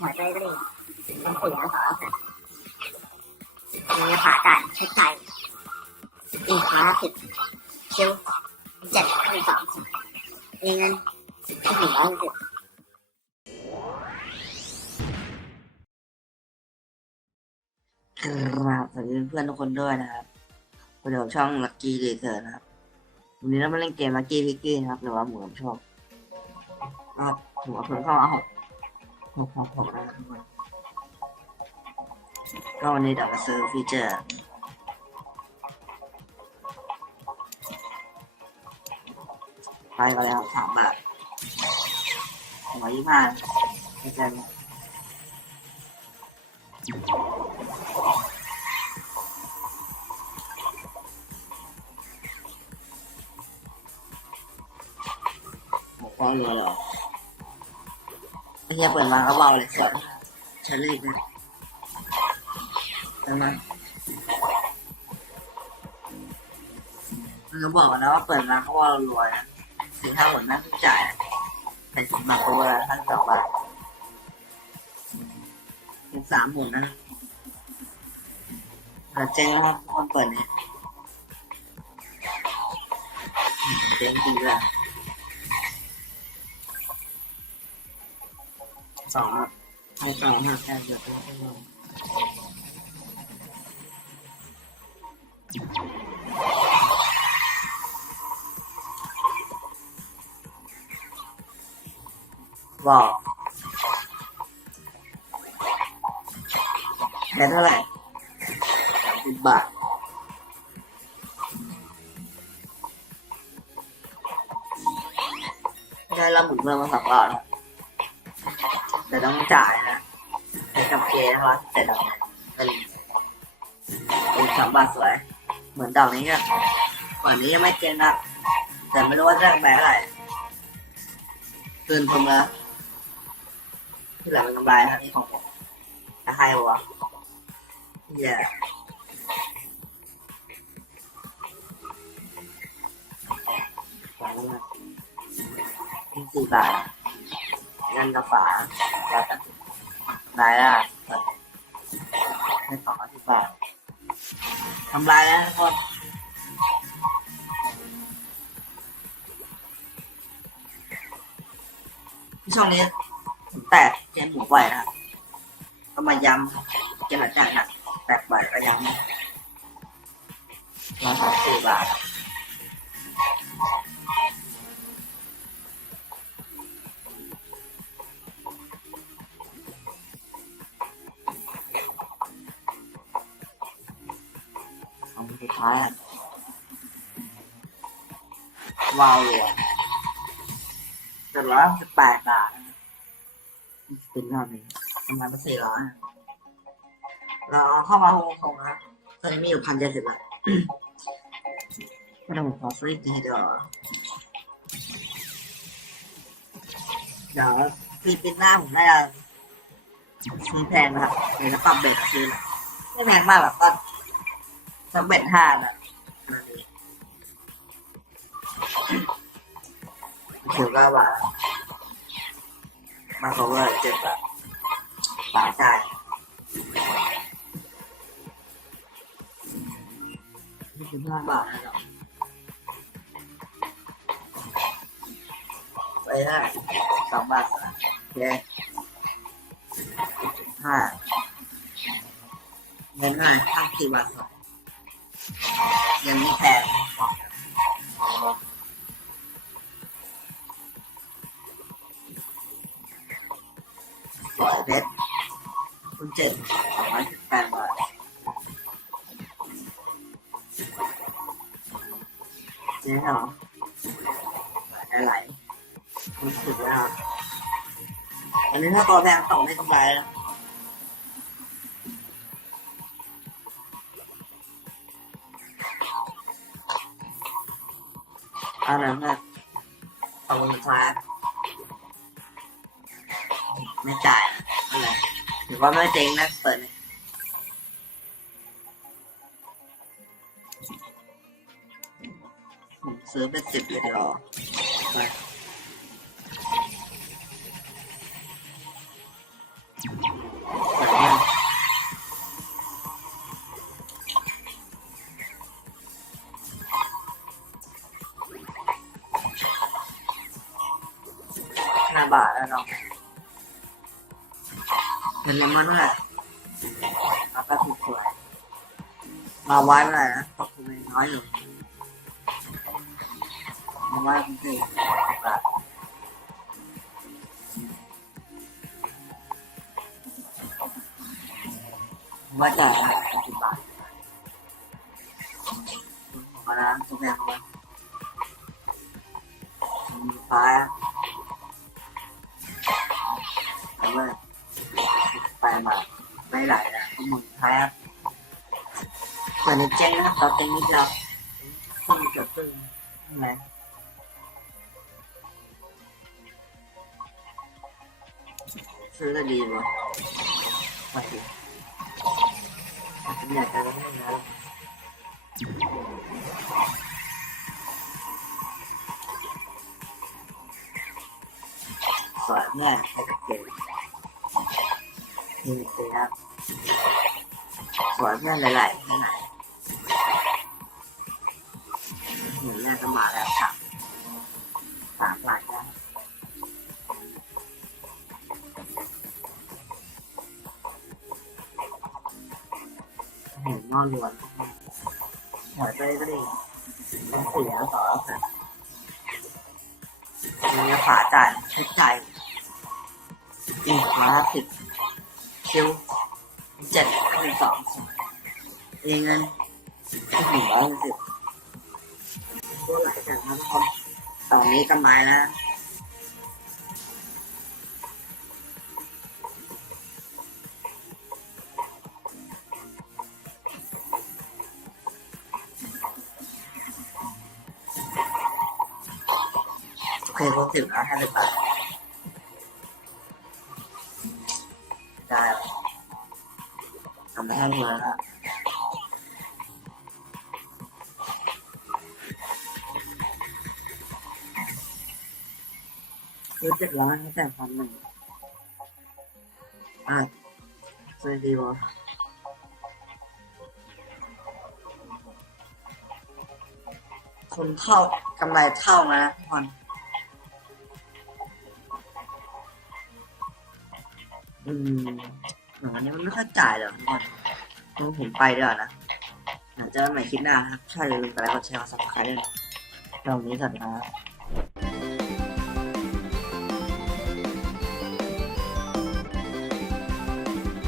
หัวใจเลยเป็นสี่แล้วสอค่ะมีผ่าตัดใช้ไก่อีกขาสิบคิวเจ็ดหนึ่สองมีเงินที่หนึ่งร้อยสิบครับสวัสดีเพื่อนทุกคนด้วยนะครับวันนี้ผมช่องลักกี้เดเซอร์นะครับวันนี้เรามาเล่นเกมลักกี้พิกกี้นะครับหรือว่าหมูกับโชคก็หัวเพิ่มเข้ามาหก หกหกหกนะครับทุกคนก็วันนี้เดี๋ยวมาซื้อฟีเจอร์ไปก็แล้วสามบาทหัวยี่ห้าไม่ใช่ไหมหมูกล้องเลยเหรอไอ้ เหี้ยเปิดมาก็เบาเลยเสียวฉันเลขนะใช่ไหมมันก็บอกนะว่าเปิดมาเขาว่าเรารวยนะสี่ห้าหมื่นน่าจะจ่ายแต่สิบบาตัวละทั้งสองบาทเป็นสามหมื่นนะอะเจ๊งแล้วครับคนเปิดเนี่ยเจ๊งจริงเลย สองให้สองห้าแปดเดือนบอกแค่เท่าไหร่สิบบาทได้รับหมุนเพิ่มมาสองรอบ แต่ต้องจ่ายนะเป็นกับเคนะครับแต่ดอกนี้เป็นเป็นสองบาทสวย เหมือนดอกนี้ก็ก่อนนี้ยังไม่เจนนะแต่ไม่รู้ว่าจะแบงค์อะไรเกินผมละที่หลังเป็นกำไรนะนี่ของผมจะให้วะเย่ยี่บาท เงินกระฝาแล้วแต่รายได้ไม่สองร้อยสิบบาททำลายแล้วทุกคนช่วงนี้แตกเกมหมูบ่อยนะครับก็มายำเกมหลังจากหนักแตกบ่อยก็ยำร้อยสามสี่บาท สุดท้ายอะว้าวเลยอะเจ็ดร้อยสิบแปดบาทเป็นเท่านี้ทำงานไปสี่ร้อยเราเอาเข้ามาหกคงนะตอนนี้มีอยู่พันเจ็ดสิบบาทไม่ต้องขอซื้ออีกทีเดียวเดี๋ยวปีปีหน้าผมน่าจะซื้อแพงนะครับเดี๋ยวจะปรับเบรกซื้อไม่แพงมากหรอกก็ สำเร็จห้าน่ะคิวก็ว่ามาเขาว่าเจ็บแบบายใจนี่คือห้าบาทไปได้สองบาทโอเคห้าเงินง่ายห้าสี่บาทสอง ยังไม่แพงสวยเพชรคุณเจ็ดสองร้อยสิบแปดบาทเจ๊เหรอได้ไหลรู้สึกแล้วอันนี้ถ้าตัวแพงส่งได้กำไรแล้ว อันนั้นนะขอบคุณครับไม่จ่ายอะไรถือว่าไม่เจ๊งนะเปิดผมซื้อเป็นสิบเลยหรอ แล้วเนาะเงินเลมอนเท่าไหร่แล้วก็ถูกสวยมาไว้เมื่อไหร่นะขอบคุณน้อยอยู่มาไว้คุณสี่บาทว่าจ่ายละสิบบาทมาแล้วทุกอย่างฟ้า แล้วก็ไปมาไม่ไหลนะก็หมุนท้ายเหมือนในเจ๊งนะเราเป็นนิดเราต้องเกิดขึ้นอะซื้อก็ดีวะมาดิมาถึงอยากจะรู้นะสวยแม่ใครจะเก่ง นี่สิครับสวยแม่อนหลายๆหลายเหมือนแม่ก็มาแล้วครับสามหลายแล้วเห็นนอนรวนหัวใจก็ดีเป็นเสียต่อค่ะมีฝาจ่ายใช้จ่ายอีกร้อยสิบ คิวเจ็ดหนึ่งสองเองเงินหนึ่งร้อยสิบตัวหลายจากนั้นพอตอนนี้กำไรแล้วโอเคครบสิบแล้วห้าสิบบาทำได้ห้าสิบแล้วคือเจ็ดร้อยตั้แต่พันหนึ่งอะสวยดีวะคนเท่ากำไรเท่ามานะทุกคนอืม หนังอันนี้มันไม่ค่อยจ่ายหรอกทุกคนต้องผมไปด้วยนะอาจจะใหม่คลิดหน้าครับ ถ้าอย่าลืมกดไลค์กดแชร์กดซับสไครต์ด้วยนะตรงนี้ก่อนนะครับ